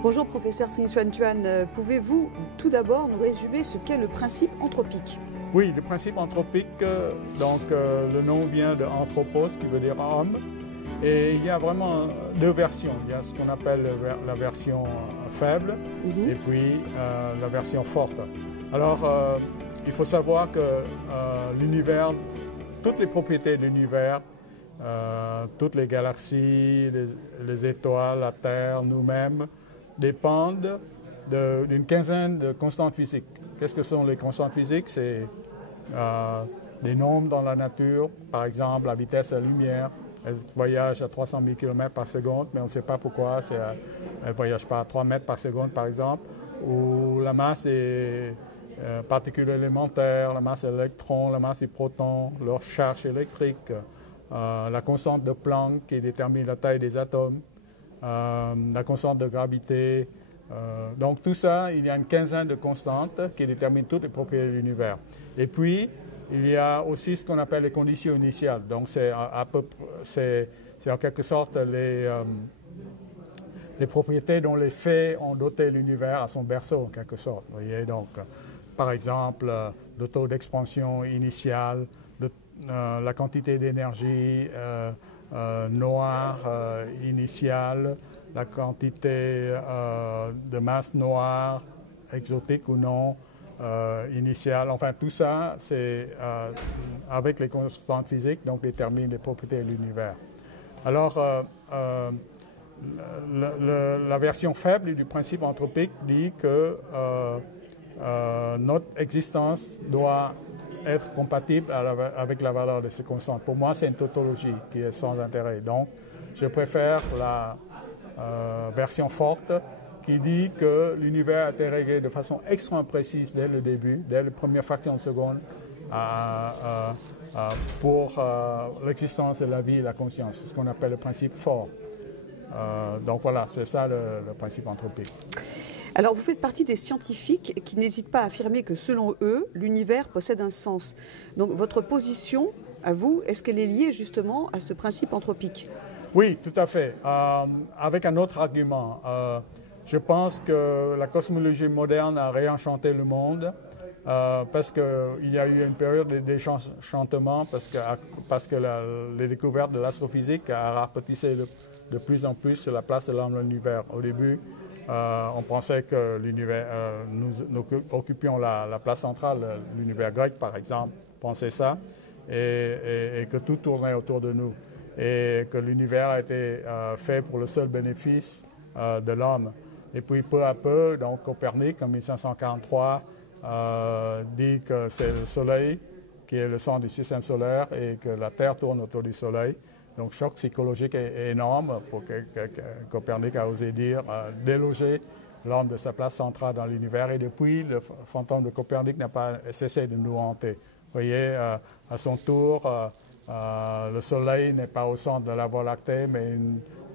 Bonjour professeur Tinisuan-Tuan, pouvez-vous tout d'abord nous résumer ce qu'est le principe anthropique? Oui, le principe anthropique, le nom vient de anthropos qui veut dire homme, et il y a vraiment deux versions. Il y a ce qu'on appelle la version faible et puis la version forte. Alors, il faut savoir que l'univers, toutes les propriétés de l'univers, toutes les galaxies, les étoiles, la Terre, nous-mêmes, dépendent d'une quinzaine de constantes physiques. Qu'est-ce que sont les constantes physiques? C'est des nombres dans la nature, par exemple la vitesse de la lumière. Elle voyage à 300 000 km par seconde, mais on ne sait pas pourquoi. Elle ne voyage pas à 3 mètres par seconde, par exemple. Ou la masse des particules élémentaires, la masse des électrons, la masse des protons, leur charge électrique, la constante de Planck qui détermine la taille des atomes, la constante de gravité. Donc tout ça, il y a une quinzaine de constantes qui déterminent toutes les propriétés de l'univers. Et puis, il y a aussi ce qu'on appelle les conditions initiales. Donc c'est en quelque sorte les propriétés dont les faits ont doté l'univers à son berceau, en quelque sorte. Vous voyez, donc, par exemple, le taux d'expansion initial, la quantité d'énergie noire initiale, la quantité de masse noire, exotique ou non, initiale. Enfin, tout ça, c'est avec les constantes physiques, donc détermine les propriétés de l'univers. Alors, la version faible du principe anthropique dit que notre existence doit être compatible avec la valeur de ces constantes. Pour moi, c'est une tautologie qui est sans intérêt. Donc, je préfère la version forte qui dit que l'univers a été réglé de façon extrêmement précise dès le début, dès la première fraction de seconde, pour l'existence de la vie et la conscience. C'est ce qu'on appelle le principe fort. Donc voilà, c'est ça le principe anthropique. Alors vous faites partie des scientifiques qui n'hésitent pas à affirmer que selon eux, l'univers possède un sens. Donc votre position, à vous, est-ce qu'elle est liée justement à ce principe anthropique? Oui, tout à fait. Avec un autre argument. Je pense que la cosmologie moderne a réenchanté le monde parce qu'il y a eu une période de désenchantement parce que les découvertes de l'astrophysique a rapetissé de plus en plus la place de l'homme dans l'univers. Au début, on pensait que l'univers, nous occupions la place centrale, l'univers grec par exemple, pensait ça, et que tout tournait autour de nous, et que l'univers a été fait pour le seul bénéfice de l'homme. Et puis peu à peu, donc Copernic en 1543 dit que c'est le Soleil qui est le centre du système solaire et que la Terre tourne autour du Soleil. Donc, choc psychologique est énorme pour que Copernic a osé dire déloger l'homme de sa place centrale dans l'univers. Et depuis, le fantôme de Copernic n'a pas cessé de nous hanter. Vous voyez, à son tour, le Soleil n'est pas au centre de la Voie lactée, mais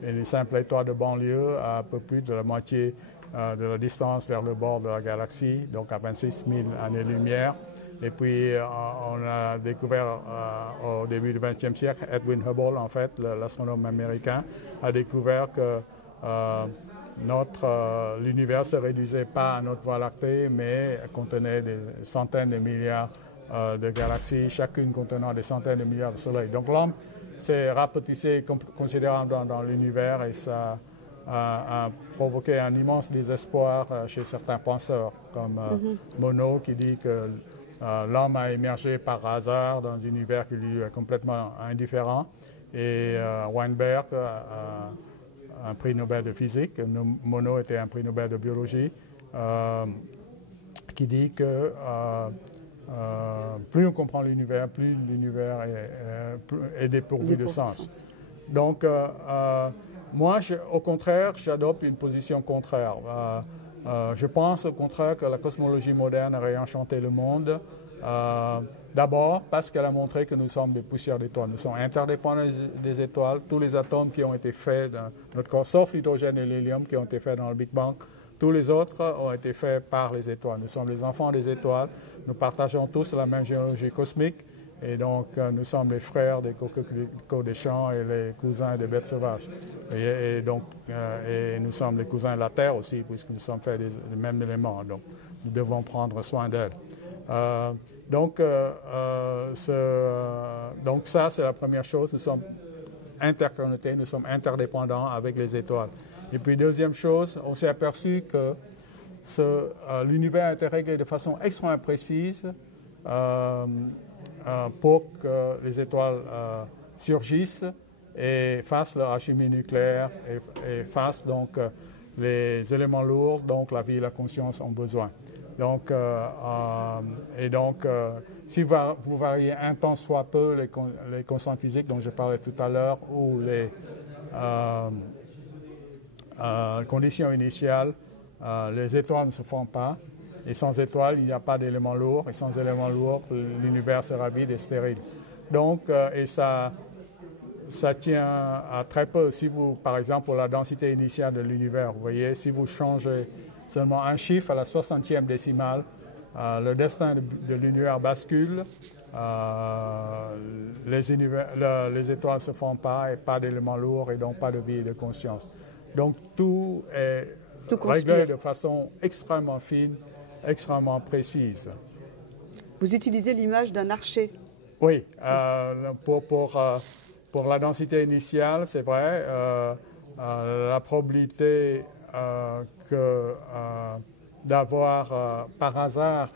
une simple étoile de banlieue à un peu plus de la moitié de la distance vers le bord de la galaxie, donc à 26 000 années-lumière. Et puis, on a découvert au début du XXe siècle, Edwin Hubble, en fait, l'astronome américain, a découvert que l'univers ne se réduisait pas à notre Voie lactée, mais contenait des centaines de milliards de galaxies, chacune contenant des centaines de milliards de soleils. Donc, l'homme s'est rapetissé considérablement dans l'univers et ça a provoqué un immense désespoir chez certains penseurs, comme Monod, qui dit que l'homme a émergé par hasard dans un univers qui lui est complètement indifférent. Et Weinberg, un prix Nobel de physique, Monod était un prix Nobel de biologie, qui dit que plus on comprend l'univers, plus l'univers est dépourvu de sens. Donc, moi, au contraire, j'adopte une position contraire. Je pense au contraire que la cosmologie moderne a réenchanté le monde. D'abord parce qu'elle a montré que nous sommes des poussières d'étoiles. Nous sommes interdépendants des étoiles. Tous les atomes qui ont été faits dans notre corps, sauf l'hydrogène et l'hélium qui ont été faits dans le Big Bang, tous les autres ont été faits par les étoiles. Nous sommes les enfants des étoiles. Nous partageons tous la même géologie cosmique Et donc, nous sommes les frères des coquelicots des champs et les cousins des bêtes sauvages. Et donc, nous sommes les cousins de la terre aussi, puisque nous sommes faits des mêmes éléments. Donc, nous devons prendre soin d'elle. Donc, ça, c'est la première chose. Nous sommes interconnectés, nous sommes interdépendants avec les étoiles. Et puis, deuxième chose, on s'est aperçu que l'univers a été réglé de façon extrêmement précise pour que les étoiles surgissent et fassent leur alchimie nucléaire et fassent donc les éléments lourds dont la vie et la conscience ont besoin. Donc, si vous variez un tant soit peu les constantes physiques dont je parlais tout à l'heure ou les conditions initiales, les étoiles ne se forment pas. Et sans étoiles, il n'y a pas d'éléments lourds. Et sans éléments lourds, l'univers sera vide et stérile. Donc, et ça tient à très peu. Si vous, par exemple, pour la densité initiale de l'univers, vous voyez, si vous changez seulement un chiffre à la 60e décimale, le destin de l'univers bascule. Les étoiles ne se forment pas et pas d'éléments lourds et donc pas de vie et de conscience. Donc, tout est réglé de façon extrêmement fine, extrêmement précise. Vous utilisez l'image d'un archer. Oui, pour la densité initiale, c'est vrai, la probabilité d'avoir par hasard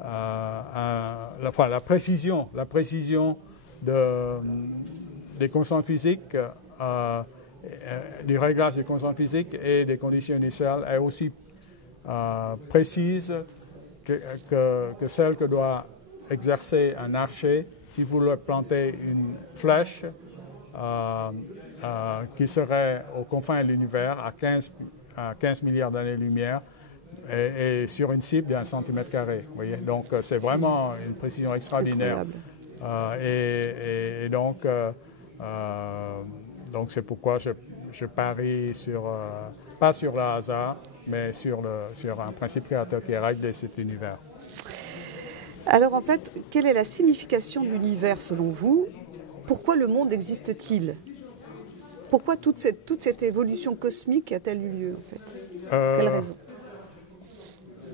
la précision des constantes physiques, du réglage des constantes physiques et des conditions initiales est aussi précise que celle que doit exercer un archer si vous leur plantez une flèche qui serait aux confins de l'univers à 15 milliards d'années-lumière et sur une cible d'1 cm². Voyez? Donc, c'est vraiment une précision extraordinaire. Donc, c'est pourquoi je parie pas sur le hasard, mais sur un principe créateur qui règle cet univers. Alors en fait, quelle est la signification de l'univers selon vous? Pourquoi le monde existe-t-il? Pourquoi toute cette évolution cosmique a-t-elle eu lieu en fait? Quelle raison?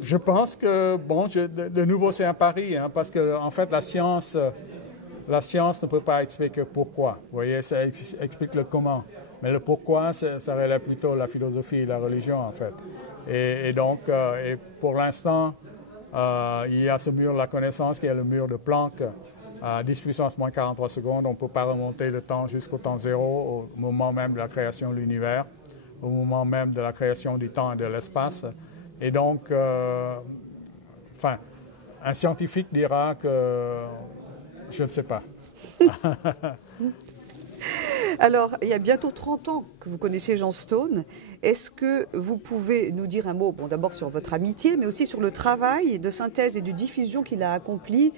Je pense que, de nouveau c'est un pari, parce que en fait la science ne peut pas expliquer pourquoi. Vous voyez, ça explique le comment. Mais le pourquoi, ça relève plutôt la philosophie et la religion, en fait. Et donc, pour l'instant, il y a ce mur de la connaissance qui est le mur de Planck. À 10 puissance moins 43 secondes, on ne peut pas remonter le temps jusqu'au temps zéro, au moment même de la création de l'univers, au moment même de la création du temps et de l'espace. Et donc, un scientifique dira que je ne sais pas. Alors, il y a bientôt 30 ans que vous connaissez Jean Stone. Est-ce que vous pouvez nous dire un mot, d'abord sur votre amitié, mais aussi sur le travail de synthèse et de diffusion qu'il a accompli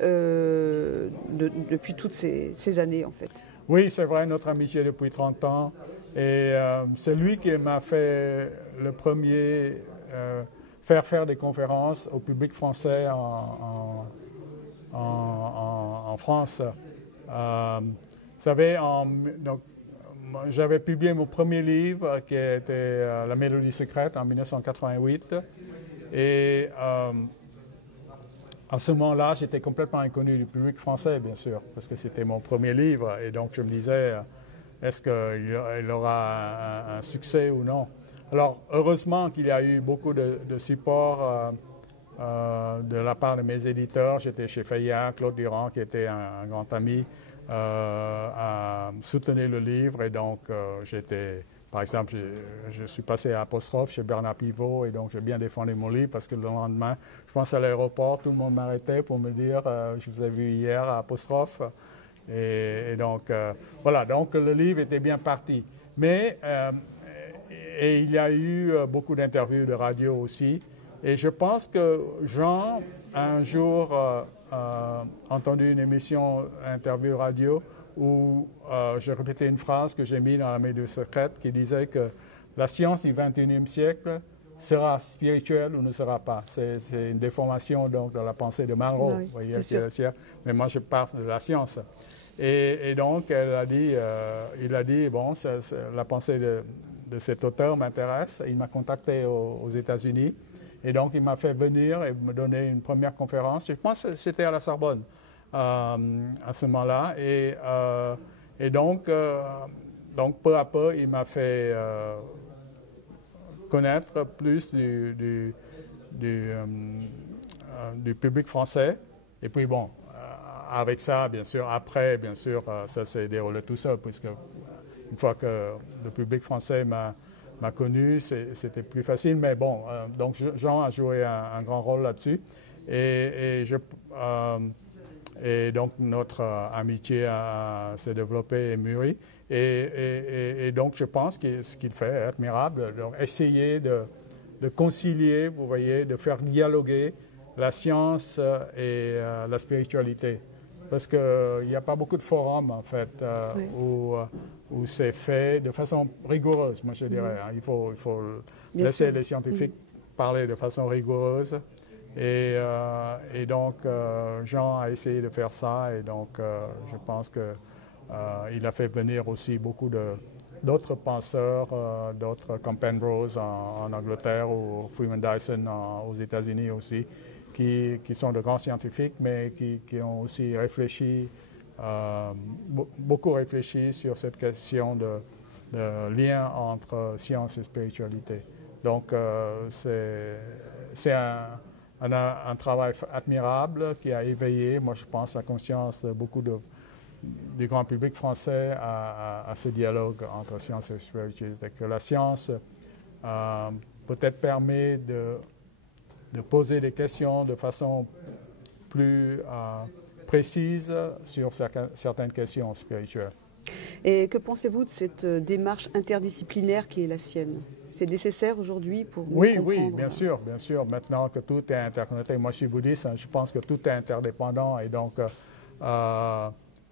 depuis toutes ces années, en fait? Oui, c'est vrai, notre amitié depuis 30 ans. Et c'est lui qui m'a fait le premier faire des conférences au public français en France. Vous savez, j'avais publié mon premier livre qui était La Mélodie secrète en 1988. Et à ce moment-là, j'étais complètement inconnu du public français, bien sûr, parce que c'était mon premier livre. Et donc, je me disais, est-ce qu'il aura un succès ou non? Alors, heureusement qu'il y a eu beaucoup de support de la part de mes éditeurs. J'étais chez Fayard, Claude Durand, qui était un grand ami, soutenait le livre. Et donc, par exemple, je suis passé à Apostrophe chez Bernard Pivot et donc j'ai bien défendu mon livre parce que le lendemain, je pense à l'aéroport, tout le monde m'arrêtait pour me dire je vous ai vu hier à Apostrophe. Et donc, voilà, donc le livre était bien parti. Mais et il y a eu beaucoup d'interviews de radio aussi. Et je pense que Jean, un jour, entendu une émission interview radio où je répétais une phrase que j'ai mise dans la Mélodie secrète qui disait que la science du XXIe siècle sera spirituel ou ne sera pas. C'est une déformation donc de la pensée de Malraux, oui, vous voyez, mais moi je parle de la science. Et donc il a dit, bon, la pensée de cet auteur m'intéresse. Il m'a contacté aux États-Unis et donc il m'a fait venir et me donner une première conférence. Je pense que c'était à la Sorbonne à ce moment-là. Et donc peu à peu, il m'a fait connaître plus du public français. Et puis bon, avec ça, bien sûr, après, bien sûr, ça s'est déroulé tout seul, puisque une fois que le public français m'a connu, c'était plus facile. Mais bon, donc Jean a joué un grand rôle là-dessus. Et donc notre amitié s'est développée et mûrie. Et donc je pense que ce qu'il fait est admirable. Donc essayer de concilier, vous voyez, de faire dialoguer la science et la spiritualité. Parce qu'il n'y a pas beaucoup de forums, en fait, oui, où c'est fait de façon rigoureuse, moi je dirais. Hein. Il faut laisser les scientifiques parler de façon rigoureuse. Et donc, Jean a essayé de faire ça. Et donc, je pense qu'il a fait venir aussi beaucoup d'autres penseurs, d'autres comme Penrose en Angleterre ou Freeman Dyson aux États-Unis aussi, qui sont de grands scientifiques, mais qui ont aussi réfléchi, beaucoup réfléchi sur cette question de lien entre science et spiritualité. Donc, c'est un travail admirable qui a éveillé, moi je pense, la conscience de beaucoup du grand public français à ce dialogue entre science et spiritualité. Que la science peut-être permet de poser des questions de façon plus précise sur certaines questions spirituelles. Et que pensez-vous de cette démarche interdisciplinaire qui est la sienne? C'est nécessaire aujourd'hui pour mieux comprendre? Oui, bien sûr. Maintenant que tout est interconnecté, moi je suis bouddhiste, hein, je pense que tout est interdépendant et donc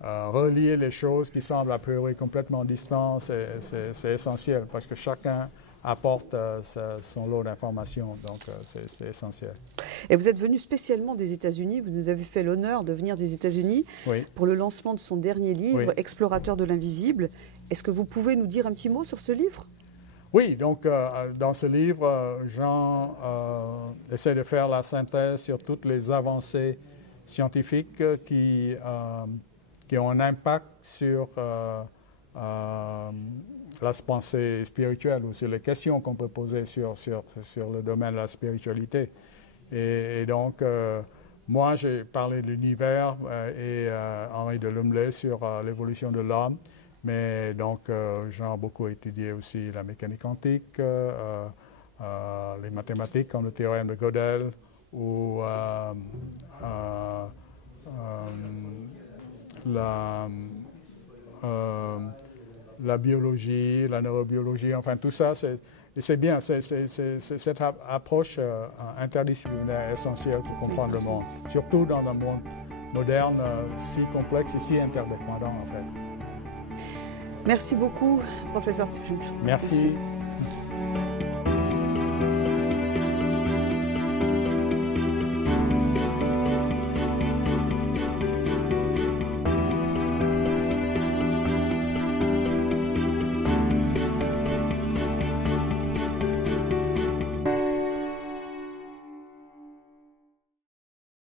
relier les choses qui semblent a priori complètement distantes, c'est essentiel parce que chacun apporte son lot d'informations, donc c'est essentiel. Et vous êtes venu spécialement des États-Unis, vous nous avez fait l'honneur de venir des États-Unis pour le lancement de son dernier livre, Explorateur de l'invisible. Est-ce que vous pouvez nous dire un petit mot sur ce livre? Oui, donc dans ce livre, Jean essaie de faire la synthèse sur toutes les avancées scientifiques qui ont un impact sur la pensée spirituelle ou sur les questions qu'on peut poser sur le domaine de la spiritualité. Et donc, moi, j'ai parlé de l'univers et Henri de Lumley sur l'évolution de l'homme, mais donc, j'ai beaucoup étudié aussi la mécanique quantique, les mathématiques comme le théorème de Gödel ou la biologie, la neurobiologie, enfin tout ça, c'est bien, cette approche interdisciplinaire est essentielle pour comprendre le monde, surtout dans un monde moderne si complexe et si interdépendant en fait. Merci beaucoup, professeur Thuil. Merci.